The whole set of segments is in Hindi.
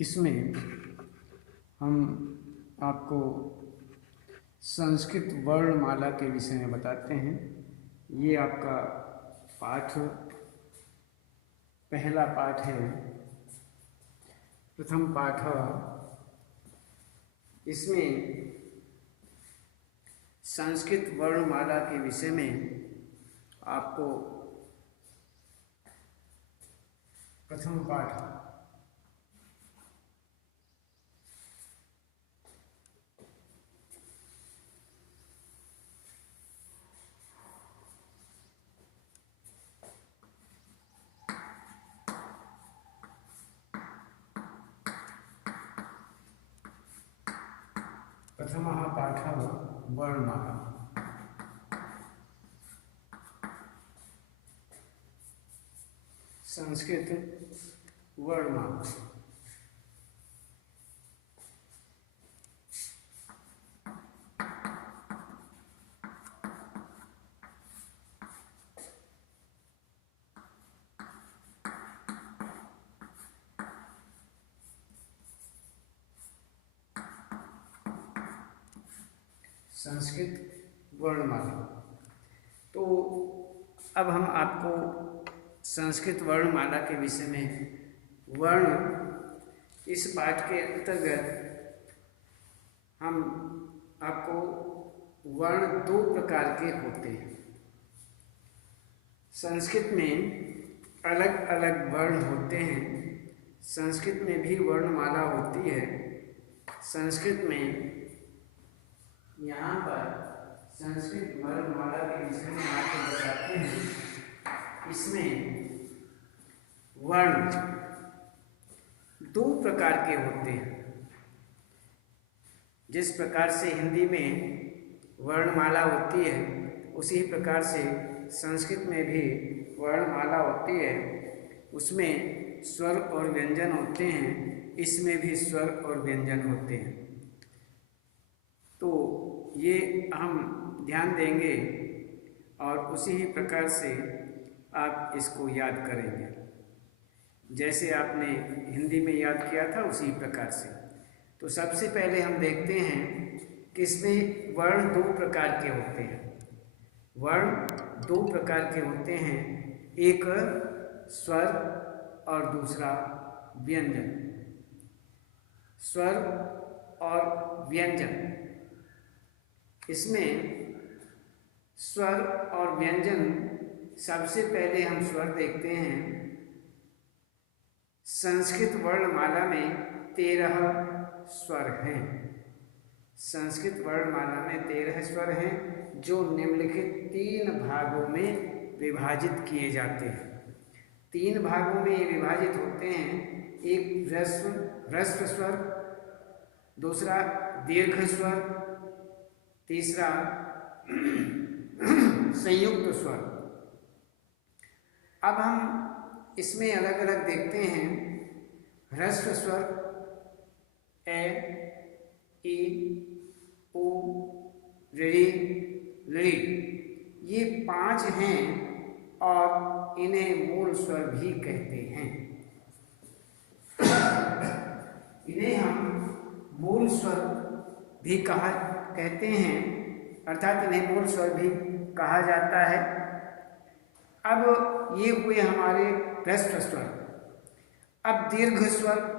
इसमें हम आपको संस्कृत वर्णमाला के विषय में बताते हैं। ये आपका पाठ पहला पाठ है, प्रथम पाठ। इसमें संस्कृत वर्णमाला के विषय में आपको प्रथम पाठ प्रथमः पाठः वर्णमाला। संस्कृत वर्णमाला। संस्कृत वर्णमाला। तो अब हम आपको संस्कृत वर्णमाला के विषय में वर्ण, इस पाठ के अंतर्गत हम आपको वर्ण दो प्रकार के होते हैं। संस्कृत में अलग अलग वर्ण होते हैं। संस्कृत में भी वर्णमाला होती है। संस्कृत में यहाँ पर संस्कृत वर्णमाला के विषय में आपको बताते हैं। इसमें वर्ण दो प्रकार के होते हैं। जिस प्रकार से हिंदी में वर्णमाला होती है, उसी प्रकार से संस्कृत में भी वर्णमाला होती है। उसमें स्वर और व्यंजन होते हैं, इसमें भी स्वर और व्यंजन होते हैं। तो ये हम ध्यान देंगे और उसी ही प्रकार से आप इसको याद करेंगे। जैसे आपने हिंदी में याद किया था, उसी प्रकार से। तो सबसे पहले हम देखते हैं कि इसमें वर्ण दो प्रकार के होते हैं। वर्ण दो प्रकार के होते हैं, एक स्वर और दूसरा व्यंजन। स्वर और व्यंजन, इसमें स्वर और व्यंजन, सबसे पहले हम स्वर देखते हैं। संस्कृत वर्णमाला में 13 स्वर हैं। संस्कृत वर्णमाला में 13 स्वर हैं, जो निम्नलिखित 3 भागों में विभाजित किए जाते हैं। 3 भागों में ये विभाजित होते हैं। एक ह्रस्व स्वर, दूसरा दीर्घ स्वर, तीसरा संयुक्त स्वर। अब हम इसमें अलग अलग देखते हैं। ह्रस्व स्वर ए, ई, उ, ऋ, लृ, ये 5 हैं और इन्हें मूल स्वर भी कहते हैं। इन्हें हम मूल स्वर भी कहते हैं, अर्थात इन्हें मूल स्वर भी कहा जाता है। अब ये हुए हमारे ह्रस्व स्वर। अब दीर्घ स्वर।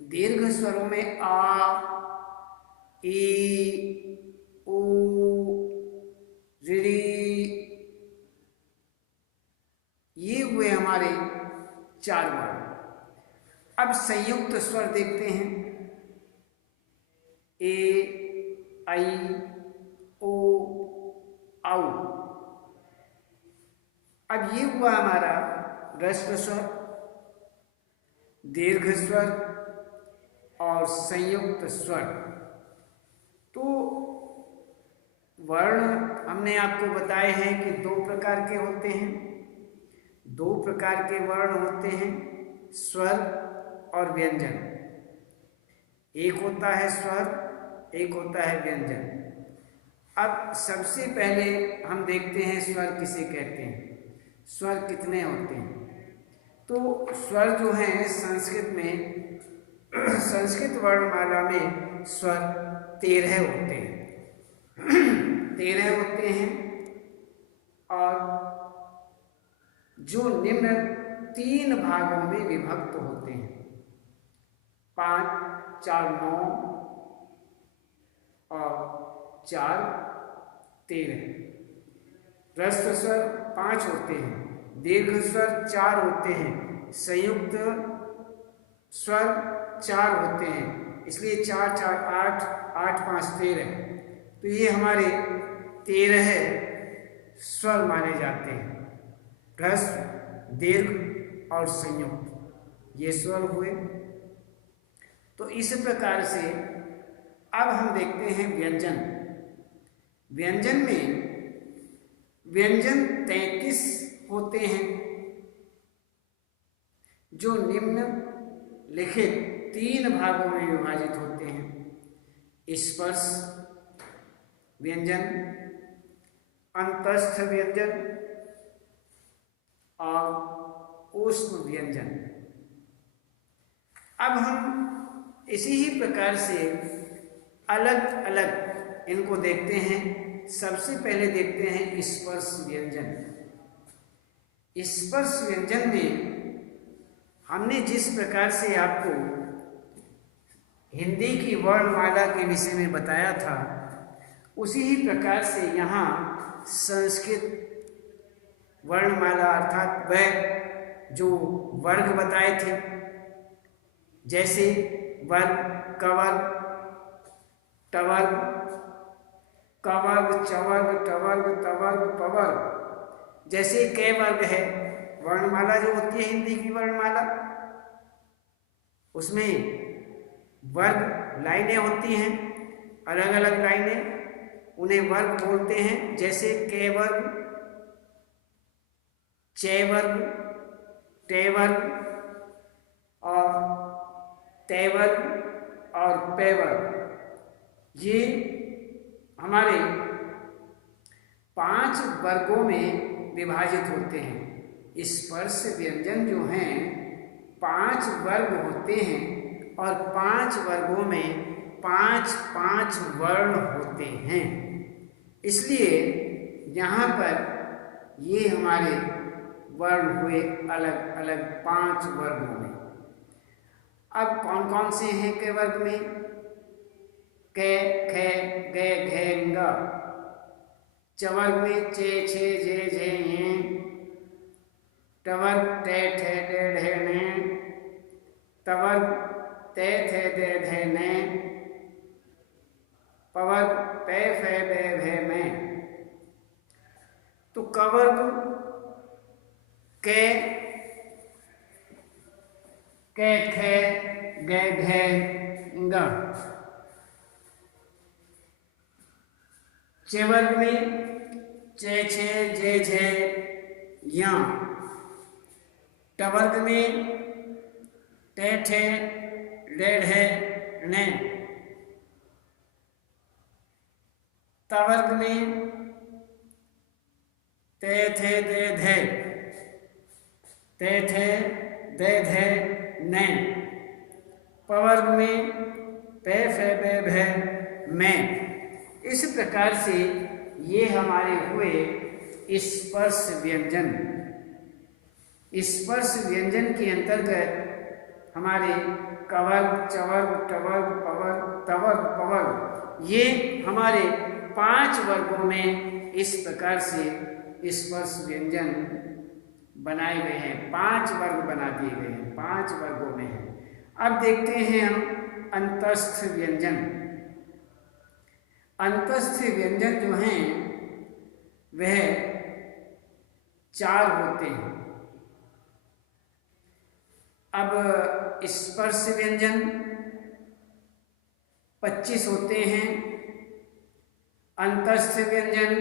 दीर्घ स्वरों में आ, ई, उ, ऋ, ये हुए हमारे 4 वर्ण। अब संयुक्त स्वर देखते हैं। ए, आई, ओ, औ। अब ये हुआ हमारा ह्रस्व स्वर, दीर्घ स्वर और संयुक्त स्वर। तो वर्ण हमने आपको बताए हैं कि 2 प्रकार के होते हैं। 2 प्रकार के वर्ण होते हैं, स्वर और व्यंजन। एक होता है स्वर, एक होता है व्यंजन। अब सबसे पहले हम देखते हैं स्वर किसे कहते हैं। स्वर कितने होते हैं? तो स्वर जो हैं संस्कृत में, संस्कृत वर्णमाला में स्वर 13 होते हैं। 13 होते हैं और जो निम्न 3 भागों में विभक्त होते हैं। 5, 4, 9 और 4, 13। ह्रस्व स्वर 5 होते हैं, दीर्घ स्वर 4 होते हैं, संयुक्त स्वर 4 होते हैं, इसलिए 4, 4, 8, 8, 5, 13। तो ये हमारे 13 स्वर माने जाते हैं, ह्रस्व, दीर्घ और संयुक्त, ये स्वर हुए। तो इस प्रकार से अब हम देखते हैं व्यंजन। व्यंजन में व्यंजन 33 होते हैं, जो निम्न लिखित 3 भागों में विभाजित होते हैं। स्पर्श व्यंजन, अंतस्थ व्यंजन और ऊष्म व्यंजन। अब हम इसी ही प्रकार से अलग अलग इनको देखते हैं। सबसे पहले देखते हैं स्पर्श व्यंजन। स्पर्श व्यंजन में हमने जिस प्रकार से आपको हिंदी की वर्णमाला के विषय में बताया था, उसी ही प्रकार से यहाँ संस्कृत वर्णमाला अर्थात वह जो वर्ग बताए थे, जैसे वर्ग, कवर्ग, टवर्ग, कवर्ग, चवर्ग, टवर्ग, तवर्ग, पवर्ग, जैसे कै वर्ग है वर्णमाला जो होती है हिंदी की वर्णमाला, उसमें वर्ग लाइनें होती हैं, अलग अलग लाइनें, उन्हें वर्ग बोलते हैं। जैसे कै वर्ग, चै वर्ग, टै वर्ग और तै वर्ग और पै वर्ग। ये हमारे 5 वर्गों में विभाजित होते हैं। स्पर्श व्यंजन जो हैं 5 वर्ग होते हैं और 5 वर्गों में 5-5 वर्ण होते हैं। इसलिए यहाँ पर ये हमारे वर्ण हुए अलग अलग 5 वर्गों में। अब कौन कौन से हैं कै वर्ग में? कै, खे, गे, घे, ङ। चवर्ग में चे, छे, जे, झे, हैं। टवर्ग टै, ठे, डे, ढे, ने। तवर्ग तै, थे, दे, धे, ने। पवर्ग पै, फै, बे, भे, में। तो कवर्ग कै, कै, खे, गे, घे, ङ। चवर्ग में चे, छे, जे, झे, या। टवर्ग में टै, ठे, डे, ढे, ने। तवर्ग में तै, थे, दे, धे, तै, थे, दे, धे, ने। पवर्ग में पै, फै, बे, भे, में। इस प्रकार से ये हमारे हुए स्पर्श व्यंजन। स्पर्श व्यंजन के अंतर्गत हमारे कवर्ग, चवर्ग, टवर्ग, पवर्ग, तवर्ग, पवर्ग, ये हमारे 5 वर्गों में इस प्रकार से स्पर्श व्यंजन बनाए गए हैं। 5 वर्ग बना दिए गए हैं, 5 वर्गों में है। अब देखते हैं हम अंतस्थ व्यंजन। अंतस्थ व्यंजन जो हैं वह 4 होते हैं। अब स्पर्श व्यंजन 25 होते हैं, अंतस्थ व्यंजन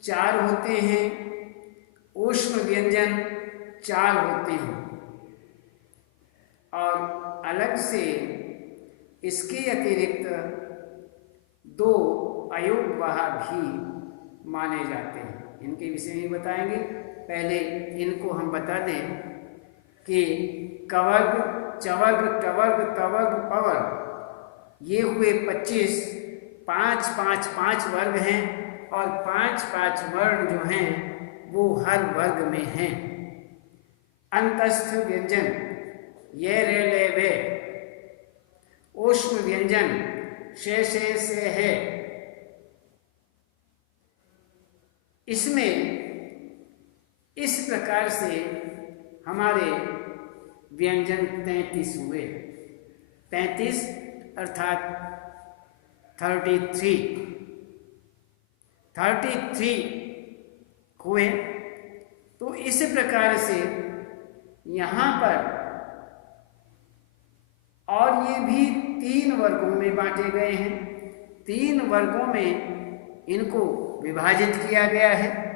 4 होते हैं, ऊष्म व्यंजन 4 होते हैं। और अलग से इसके अतिरिक्त 2 अयोगवाह भी माने जाते हैं। इनके विषय में बताएंगे। पहले इनको हम बता दें कि कवर्ग, चवर्ग, टवर्ग, तवर्ग, पवर्ग, ये हुए 25, 5 5 5 वर्ग हैं और 5 5 वर्ण जो हैं वो हर वर्ग में हैं। अंतस्थ व्यंजन ये रे ले वे, ऊष्म व्यंजन से है। इसमें इस प्रकार से हमारे व्यंजन 33 हुए। 35 अर्थात 33 हुए। तो इस प्रकार से यहाँ पर और ये भी 3 वर्गों में बांटे गए हैं। 3 वर्गों में इनको विभाजित किया गया है।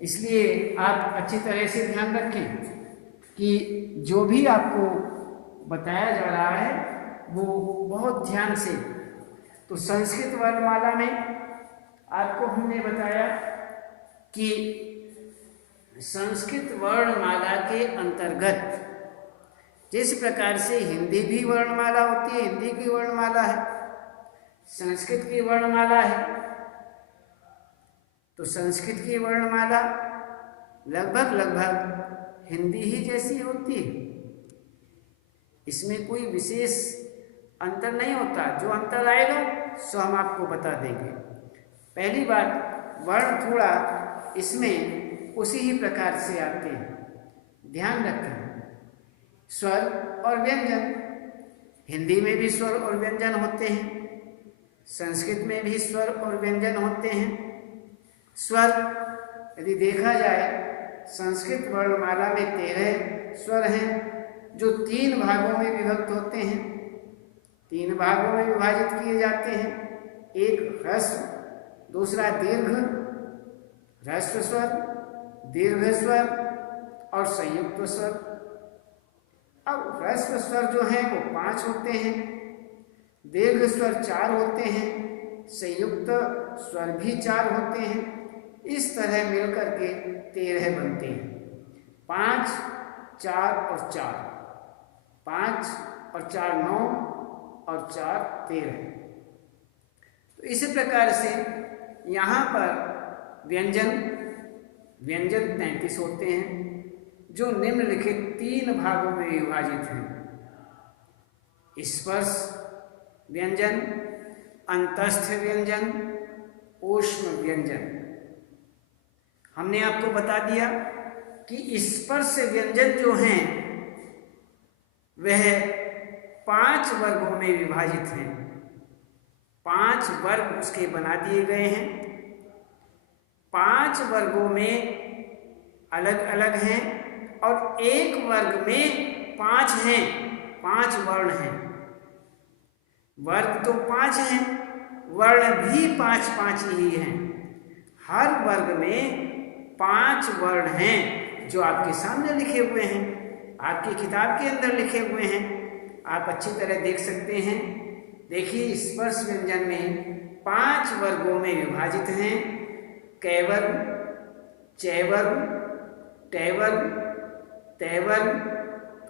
इसलिए आप अच्छी तरह से ध्यान रखें कि जो भी आपको बताया जा रहा है वो बहुत ध्यान से। तो संस्कृत वर्णमाला में आपको हमने बताया कि संस्कृत वर्णमाला के अंतर्गत जिस प्रकार से हिंदी भी वर्णमाला होती है, हिंदी की वर्णमाला है, संस्कृत की वर्णमाला है, तो संस्कृत की वर्णमाला लगभग हिंदी ही जैसी होती है। इसमें कोई विशेष अंतर नहीं होता। जो अंतर आएगा सो हम आपको बता देंगे। पहली बात, वर्ण थोड़ा इसमें उसी ही प्रकार से आते हैं, ध्यान रखें। स्वर और व्यंजन, हिंदी में भी स्वर और व्यंजन होते हैं, संस्कृत में भी स्वर और व्यंजन होते हैं। स्वर यदि देखा जाए, संस्कृत वर्णमाला में 13 स्वर हैं जो 3 भागों में विभक्त होते हैं, 3 भागों में विभाजित किए जाते हैं। एक ह्रस्व, दूसरा दीर्घ, ह्रस्व स्वर, दीर्घ स्वर और संयुक्त स्वर। अब ह्रस्व स्वर जो हैं वो 5 होते हैं, दीर्घ स्वर 4 होते हैं, संयुक्त स्वर भी 4 होते हैं। इस तरह मिलकर के 13 बनते हैं। 5 4 और 4, 5 और 4 9 और 4 13। तो इसी प्रकार से यहाँ पर व्यंजन 33 होते हैं जो निम्नलिखित 3 भागों में विभाजित हैं। स्पर्श व्यंजन, अंतस्थ व्यंजन, ऊष्म व्यंजन। हमने आपको बता दिया कि स्पर्श व्यंजन जो हैं वह 5 वर्गों में विभाजित हैं। 5 वर्ग उसके बना दिए गए हैं। 5 वर्गों में अलग अलग हैं और एक वर्ग में 5 हैं, 5 वर्ण हैं। वर्ग तो 5 हैं, वर्ण भी 5 ही हैं। हर वर्ग में 5 वर्ण हैं जो आपके सामने लिखे हुए हैं, आपकी किताब के अंदर लिखे हुए हैं। आप अच्छी तरह देख सकते हैं। देखिए, स्पर्श व्यंजन में 5 वर्गों में विभाजित हैं। कैवर्ग, चैवर्ग, टैवर्ग, तैवर्ग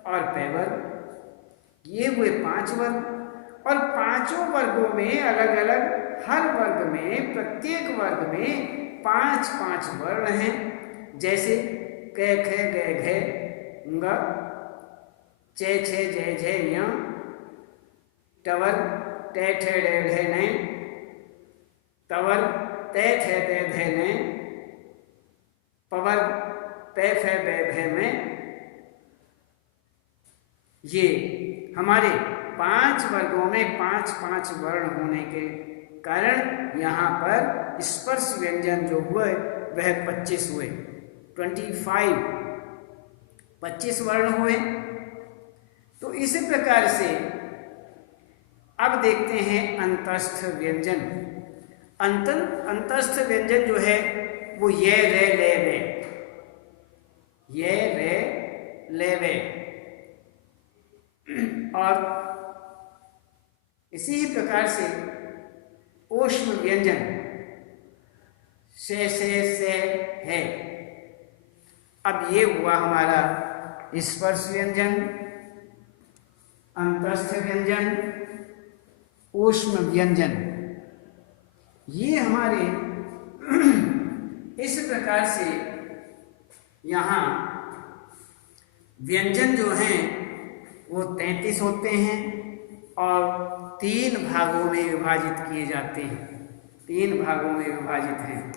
और पैवर्ग। ये हुए 5 वर्ग। और 5 वर्गों में अलग अलग, हर वर्ग में, प्रत्येक वर्ग में 5 वर्ण हैं। जैसे कै खे गै घे ङ, चे छे जय झे य, टवर टे ठे डे ढे ने, तवर ते थे ते धे ने, पवर पे फे बे भे में। ये हमारे 5 वर्गों में 5 वर्ण होने के कारण यहाँ पर स्पर्श व्यंजन जो हुए वह 25 हुए। 25 वर्ण हुए। तो इसी प्रकार से अब देखते हैं अंतस्थ व्यंजन। अंतस्थ व्यंजन जो है वो ये रे ले वे, ये रे ले वे। और इसी प्रकार से ऊष्म व्यंजन से है। अब ये हुआ हमारा स्पर्श व्यंजन, अंतस्थ व्यंजन, ऊष्म व्यंजन, ये हमारे इस प्रकार से यहाँ व्यंजन जो हैं वो 33 होते हैं और 3 भागों में विभाजित किए जाते हैं, 3 भागों में विभाजित हैं।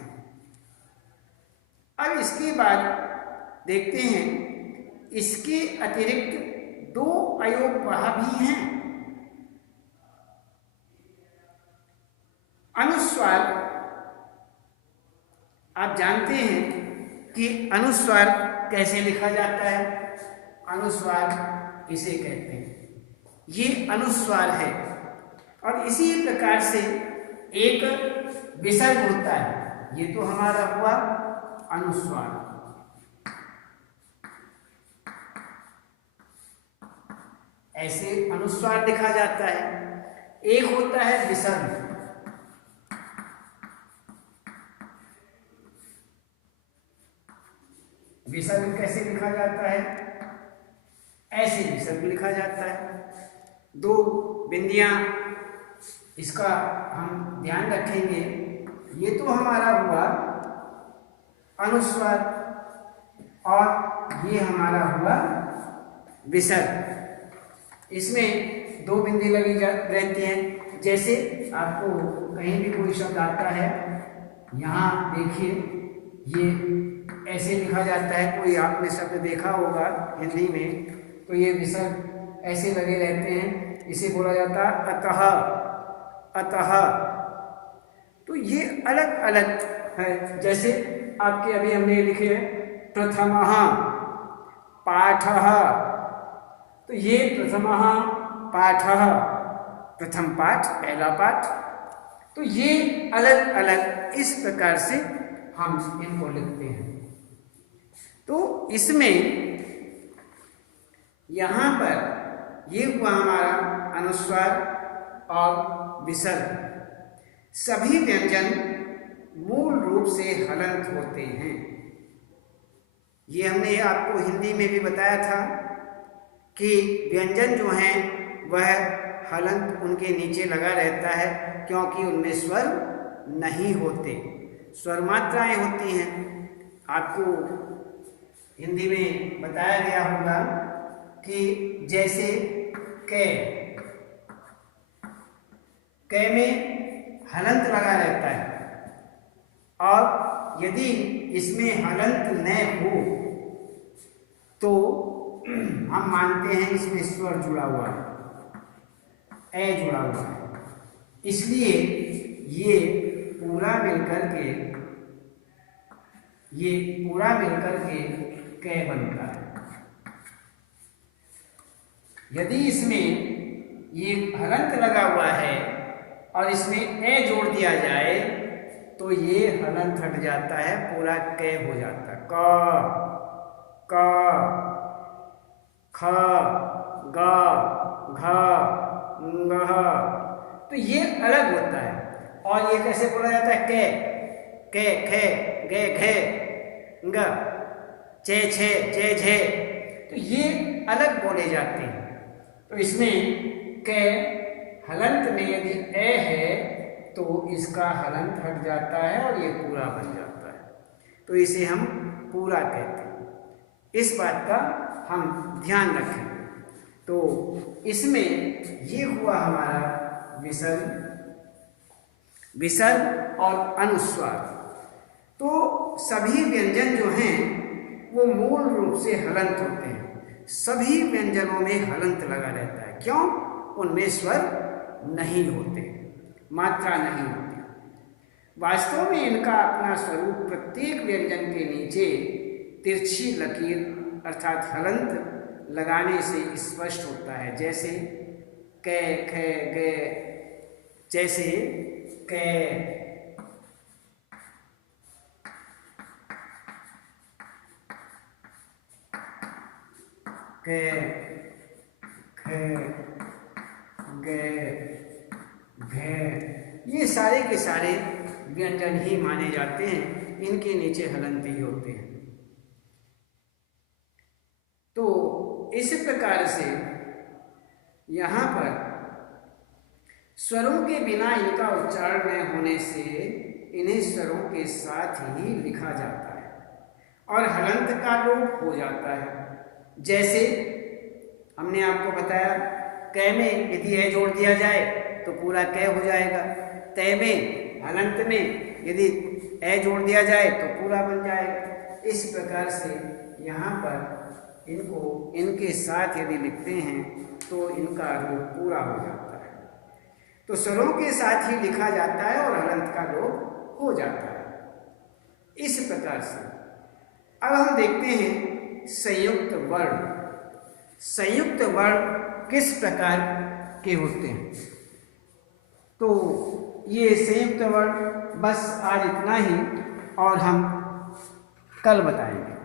अब इसके बाद देखते हैं इसके अतिरिक्त 2 अयोगवाह भी हैं। अनुस्वार, आप जानते हैं कि अनुस्वार कैसे लिखा जाता है? अनुस्वार किसे कहते हैं? ये अनुस्वार है और इसी प्रकार से एक विसर्ग होता है। ये तो हमारा हुआ अनुस्वार। ऐसे अनुस्वार लिखा जाता है। एक होता है विसर्ग। विसर्ग कैसे लिखा जाता है? ऐसे विसर्ग लिखा जाता है। 2 बिंदियां, इसका हम ध्यान रखेंगे। ये तो हमारा हुआ अनुस्वार और ये हमारा हुआ विसर्ग। इसमें 2 बिंदी लगी रहती हैं। जैसे आपको कहीं भी कोई शब्द आता है, यहाँ देखिए ये ऐसे लिखा जाता है। कोई आपने शब्द देखा होगा हिंदी में, तो ये विसर्ग ऐसे लगे रहते हैं, इसे बोला जाता है अतः। अतः तो ये अलग अलग है। जैसे आपके अभी हमने लिखे प्रथमः पाठः, तो ये प्रथमः पाठः, प्रथम पाठ, पहला पाठ। तो ये अलग अलग इस प्रकार से हम इनको लिखते हैं। तो इसमें यहाँ पर ये हुआ हमारा अनुस्वार और विसर्ग। सभी व्यंजन मूल रूप से हलंत होते हैं। ये हमने आपको हिंदी में भी बताया था कि व्यंजन जो हैं वह हलंत उनके नीचे लगा रहता है, क्योंकि उनमें स्वर नहीं होते, स्वर मात्राएं होती हैं। आपको हिंदी में बताया गया होगा कि जैसे कै, कै में हलंत लगा रहता है, और यदि इसमें हलंत न हो तो हम मानते हैं इसमें स्वर जुड़ा हुआ है, ए जुड़ा हुआ है। इसलिए ये पूरा मिलकर के कै बनता है। यदि इसमें ये हलंत लगा हुआ है और इसमें ए जोड़ दिया जाए तो ये हलंत हट जाता है, पूरा कै हो जाता है। क, ख, ग, घ, ङ। तो ये अलग होता है। और ये कैसे बोला जाता है? कै, कै, खे, गे, घे, ग, चे, छे, जे, झे। तो ये अलग बोले जाते हैं। तो इसमें कै हलंत में यदि ए है तो इसका हलंत हट जाता है और ये पूरा बन जाता है। तो इसे हम पूरा कहते हैं। इस बात का हम ध्यान रखें। तो इसमें ये हुआ हमारा विसर्ग और अनुस्वार। तो सभी व्यंजन जो हैं वो मूल रूप से हलंत होते हैं। सभी व्यंजनों में हलंत लगा रहता है। क्यों? उनमें स्वर नहीं होते, मात्रा नहीं होती। वास्तव में इनका अपना स्वरूप प्रत्येक व्यंजन के नीचे तिरछी लकीर अर्थात हलंत लगाने से स्पष्ट होता है। जैसे कै, खे, गे, जैसे कै, कै, खे, गे, घे, ये सारे के सारे व्यंजन ही माने जाते हैं। इनके नीचे हलंत ही होते हैं। तो यहाँ पर स्वरों के बिना इनका उच्चारण न होने से इन्हें स्वरों के साथ ही लिखा जाता है और हलंत का लोप हो जाता है। जैसे हमने आपको बताया, क में यदि ए जोड़ दिया जाए तो पूरा कै हो जाएगा, तय में हलंत में यदि ए जोड़ दिया जाए तो पूरा बन जाएगा। इस प्रकार से यहाँ पर इनको इनके साथ यदि लिखते हैं तो इनका लोप पूरा हो जाता है। तो स्वरों के साथ ही लिखा जाता है और हलंत का लोप हो जाता है। इस प्रकार से अब हम देखते हैं संयुक्त वर्ण। संयुक्त वर्ण किस प्रकार के होते हैं? तो ये संयुक्त वर्ण बस आज इतना ही और हम कल बताएंगे।